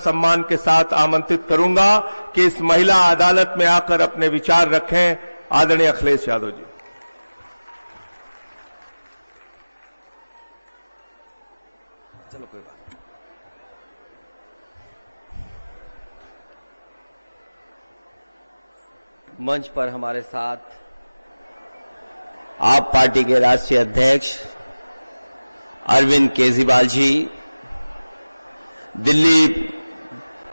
सम्मान के साथ आमंत्रित करूंगा कि इस महिला अदालत में आकर अपने विचार रखें। आदरणीय अखिलेश यादव जी। चलो कोई बात। मंच पर हमारे साथ आप पार्टी के राष्ट्रीय अध्यक्ष अरविंद केजरीवाल जी, दिल्ली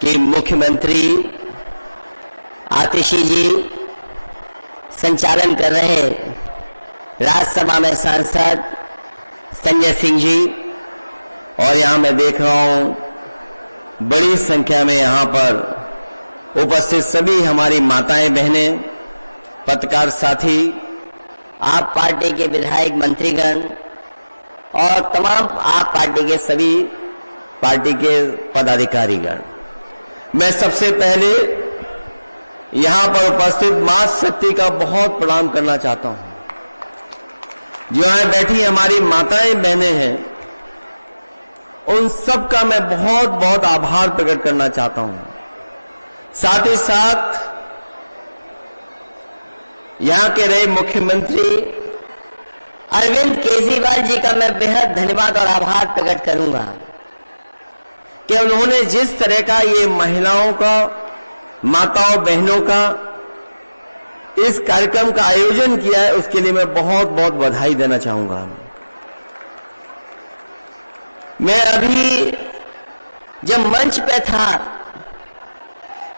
के मुख्यमंत्री आतिशी जी, संचालन कर रहे राज्यसभा में सांसद संजय सिंह जी, और यहां मैं देख रहा हूं बड़ी संख्या में यहां पर उपस्थित सभी हमारी माताएं बहनें, पत्रकार साथी, आप पार्टी के विधायक मंत्रीगण और तमाम आप पार्टी के सभी पार्टी के पदाधिकारीगण। मैं सबसे पहले यहां पर उपस्थित मां शक्ति का बहुत प्रणाम करना चाहता हूं। जो यहां बैठी हमारी माताएं बहनें हैं, उन सब का मैं बहुत बहुत आभार प्रकट करना चाहता हूं। साथ ही साथ यहां के रहे मुख्यमंत्री अरविंद केजरीवाल जी का मैं बेहद धन्यवाद और आभार प्रकट करूंगा कि उन्होंने जिस तरह का ये महिलाओं का, माताओं बहनों का इस कार्यक्रम का आयोजन किया है, उसके लिए मैं बहुत बहुत बधाई देना चाहूंगा। मैं अभी जब मंच पे था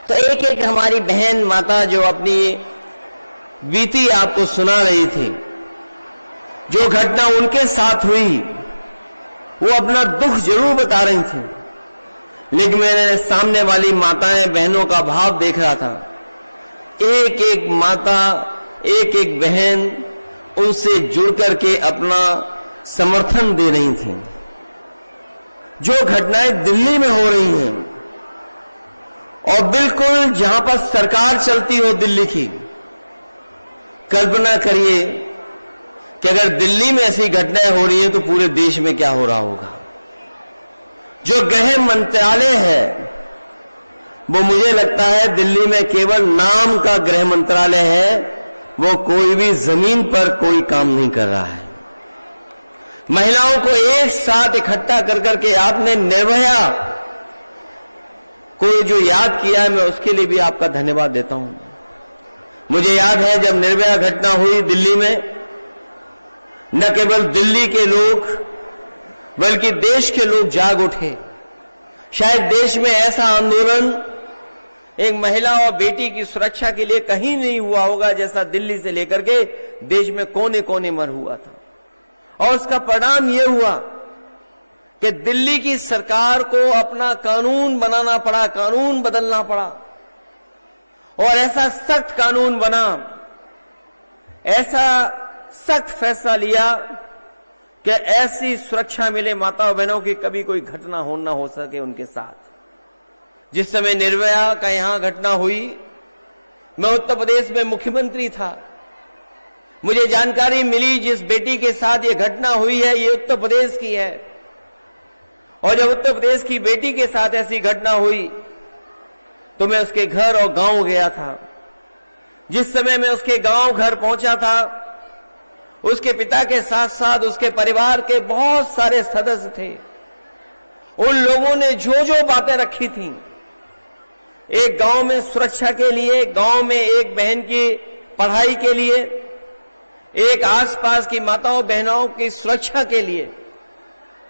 तो एक एक हमारी बहन माता जो अपनी बीती आपको सुना रही थी, जो घटना उनके साथ हुई, वो अपना दुख जरूर बता रही थी, लेकिन मैंने सामने वाली माताएं बहनों का भाव देख रहा था। एक एक माता, एक एक बहन उनसे जुड़ करके अपना समर्थन दे रही थी। जो घटनाएं दिल्ली में हो रही हैं और बिल्कुल जहां पर सरकार चलती हो दिल्ली की, कल्पना करिए कि अगर दिल्ली में ऐसी घटनाएं हो रही हैं तो पूरे देश में क्या हो रहा होगा। जो गृह मंत्रालय है वो मुझे लगता है दिल्ली में केवल नाम का गृह मंत्रालय है, वो कोई भी जमीन पर कोई काम नहीं कर रहा है। महिलाओं को एक साथ इकट्ठा कर करके आपने निर्भया को जो याद किया है, मैं उसके लिए भी आपका धन्यवाद देता हूं। मुझे याद है जब निर्भया घटना हुई दिल्ली में, न केवल दिल्ली के लोग बल्कि देश के लोग जाग उठे। शायद देश में ऐसा आंदोलन एक महिला और बेटी की सुरक्षा के लिए कहीं नहीं हुआ होगा जैसा दिल्ली से लेकर के देश में कोने कोने में हुआ था। और उसका परिणाम यह हुआ कि दिल्ली की सरकार को अपना कानून बनाना पड़ा, कानून बदलना पड़ा, और ऐसा सख्त कानून बना, ऐसा सख्त फैसला लिया कि ऐसी सुरक्षा मिले माताओं बहनों की कभी कोई घटना हो ना हो सके उनके साथ। जिस समय निर्भया का यहां घटना हुई, मैं उत्तर प्रदेश में मुख्यमंत्री था। मुझे जानकारी मिली जिस बेटी के साथ ये घटना हुई है ये उत्तर प्रदेश की है, और जब उत्तर प्रदेश की बेटी के साथ ऐसी घटना हुई तो मैं उसके घर और गांव गया था। जिस समय मैं उसके गांव घर पहुंचा था, उसके पिता के साथ साथ उसके परिवार के बहुत सारे सदस्य थे। उन लोगों ने जो जो बातें रखी थी, एक गांव में सुरक्षा के लिए, गांव में एक बहन की पढ़ाई के लिए, एक आसपास की माताओं बहनों की सुरक्षा के लिए,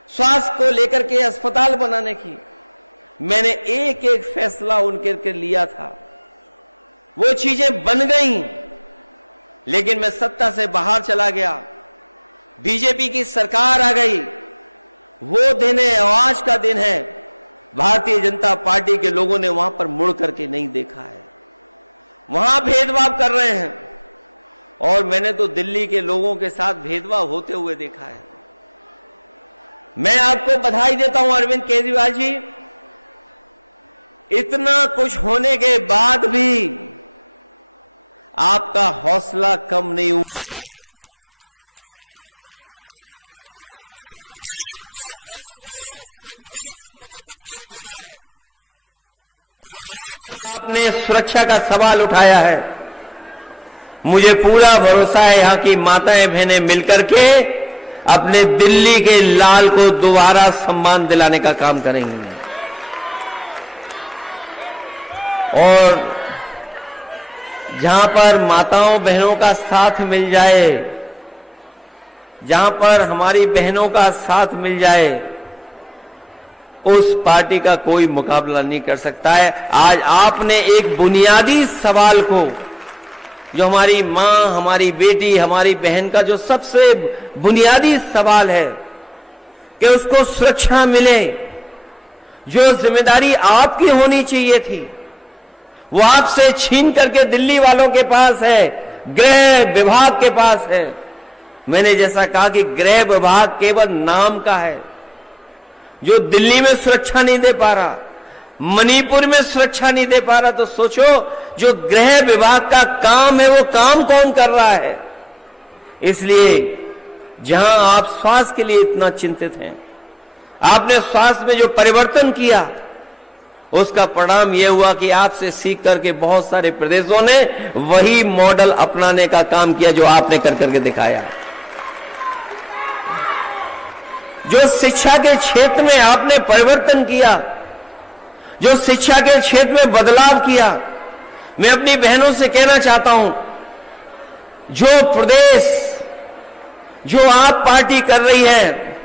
स्वास्थ्य को लेकर के अस्पताल बनाने की, मैंने एक एक फैसला उनके लिया था। वो चीजें बन गई, लेकिन मैं सत्ता से बाहर चला गया, बीजेपी की सरकार आ गई। वो दिन है, आज का दिन है, भारतीय जनता पार्टी के लोगों ने वहां पर मुड़ करके नहीं देखा है। वहां भेदभाव कर रहे हैं, और मैंने तो दिल्ली के लोगों के साथ भेदभाव होते हुए देखा है। मैं आपको बधाई देता हूं अरविंद केजरीवाल जी, इतना कुछ होने के बाद भी आपका हौसला कम नहीं हुआ। आपने सुरक्षा का सवाल उठाया है, मुझे पूरा भरोसा है यहां की माताएं बहनें मिलकर के अपने दिल्ली के लाल को दोबारा सम्मान दिलाने का काम करेंगी। और जहां पर माताओं बहनों का साथ मिल जाए, जहां पर हमारी बहनों का साथ मिल जाए, उस पार्टी का कोई मुकाबला नहीं कर सकता है। आज आपने एक बुनियादी सवाल को, जो हमारी मां, हमारी बेटी, हमारी बहन का जो सबसे बुनियादी सवाल है कि उसको सुरक्षा मिले, जो जिम्मेदारी आपकी होनी चाहिए थी वो आपसे छीन करके दिल्ली वालों के पास है, गृह विभाग के पास है। मैंने जैसा कहा कि गृह विभाग केवल नाम का है, जो दिल्ली में सुरक्षा नहीं दे पा रहा, मणिपुर में सुरक्षा नहीं दे पा रहा, तो सोचो जो गृह विभाग का काम है वो काम कौन कर रहा है। इसलिए जहां आप स्वास्थ्य के लिए इतना चिंतित हैं, आपने स्वास्थ्य में जो परिवर्तन किया उसका परिणाम यह हुआ कि आपसे सीख करके बहुत सारे प्रदेशों ने वही मॉडल अपनाने का काम किया जो आपने कर करके दिखाया। जो शिक्षा के क्षेत्र में आपने परिवर्तन किया, जो शिक्षा के क्षेत्र में बदलाव किया, मैं अपनी बहनों से कहना चाहता हूं, जो प्रदेश, जो आप पार्टी कर रही है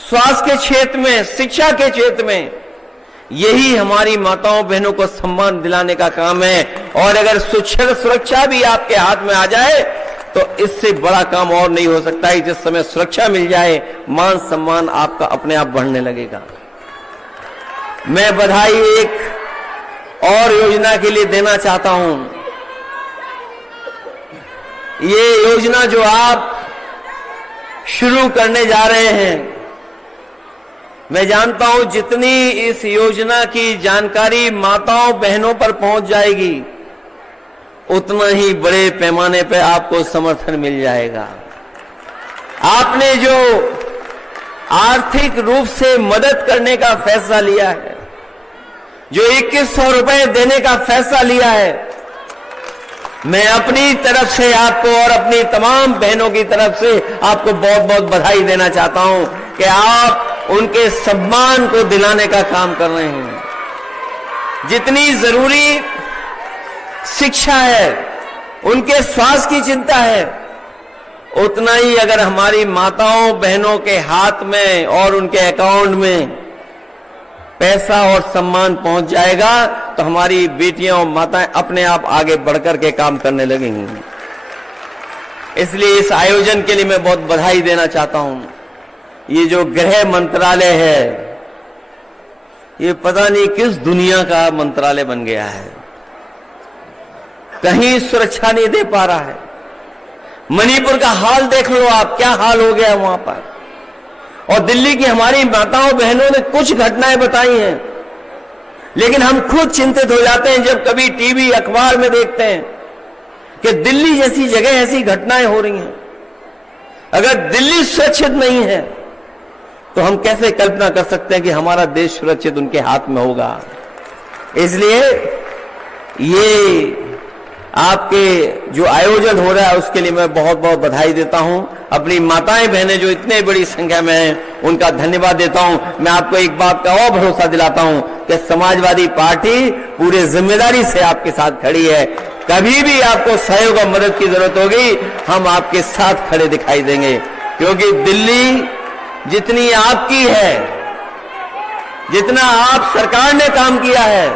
स्वास्थ्य के क्षेत्र में, शिक्षा के क्षेत्र में, यही हमारी माताओं बहनों को सम्मान दिलाने का काम है। और अगर सुरक्षा भी आपके हाथ में आ जाए तो इससे बड़ा काम और नहीं हो सकता है। जिस समय सुरक्षा मिल जाए, मान सम्मान आपका अपने आप बढ़ने लगेगा। मैं बधाई एक और योजना के लिए देना चाहता हूं। ये योजना जो आप शुरू करने जा रहे हैं, मैं जानता हूं जितनी इस योजना की जानकारी माताओं बहनों पर पहुंच जाएगी, उतना ही बड़े पैमाने पर आपको समर्थन मिल जाएगा। आपने जो आर्थिक रूप से मदद करने का फैसला लिया है, जो 2100 रुपए देने का फैसला लिया है, मैं अपनी तरफ से आपको और अपनी तमाम बहनों की तरफ से आपको बहुत बहुत बधाई देना चाहता हूं कि आप उनके सम्मान को दिलाने का काम कर रहे हैं। जितनी जरूरी शिक्षा है, उनके स्वास्थ्य की चिंता है, उतना ही अगर हमारी माताओं बहनों के हाथ में और उनके अकाउंट में पैसा और सम्मान पहुंच जाएगा तो हमारी बेटियां और माताएं अपने आप आगे बढ़कर के काम करने लगेंगी। इसलिए इस आयोजन के लिए मैं बहुत बधाई देना चाहता हूं। ये जो गृह मंत्रालय है, ये पता नहीं किस दुनिया का मंत्रालय बन गया है, कहीं सुरक्षा नहीं दे पा रहा है। मणिपुर का हाल देख लो आप, क्या हाल हो गया वहां पर। और दिल्ली की हमारी माताओं बहनों ने कुछ घटनाएं बताई हैं, लेकिन हम खुद चिंतित हो जाते हैं जब कभी टीवी अखबार में देखते हैं कि दिल्ली जैसी जगह ऐसी घटनाएं हो रही हैं। अगर दिल्ली सुरक्षित नहीं है तो हम कैसे कल्पना कर सकते हैं कि हमारा देश सुरक्षित उनके हाथ में होगा। इसलिए ये आपके जो आयोजन हो रहा है उसके लिए मैं बहुत बहुत बधाई देता हूं। अपनी माताएं बहनें जो इतने बड़ी संख्या में हैं उनका धन्यवाद देता हूं। मैं आपको एक बात का और भरोसा दिलाता हूं कि समाजवादी पार्टी पूरे जिम्मेदारी से आपके साथ खड़ी है। कभी भी आपको सहयोग और मदद की जरूरत होगी, हम आपके साथ खड़े दिखाई देंगे, क्योंकि दिल्ली जितनी आपकी है, जितना आप सरकार ने काम किया है,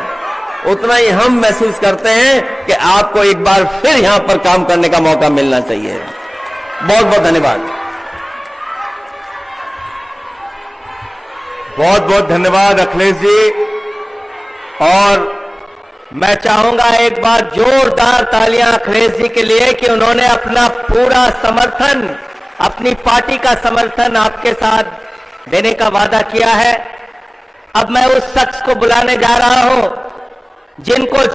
उतना ही हम महसूस करते हैं कि आपको एक बार फिर यहां पर काम करने का मौका मिलना चाहिए। बहुत बहुत धन्यवाद। बहुत बहुत धन्यवाद अखिलेश जी। और मैं चाहूंगा एक बार जोरदार तालियां अखिलेश जी के लिए कि उन्होंने अपना पूरा समर्थन, अपनी पार्टी का समर्थन आपके साथ देने का वादा किया है। अब मैं उस शख्स को बुलाने जा रहा हूं जिनको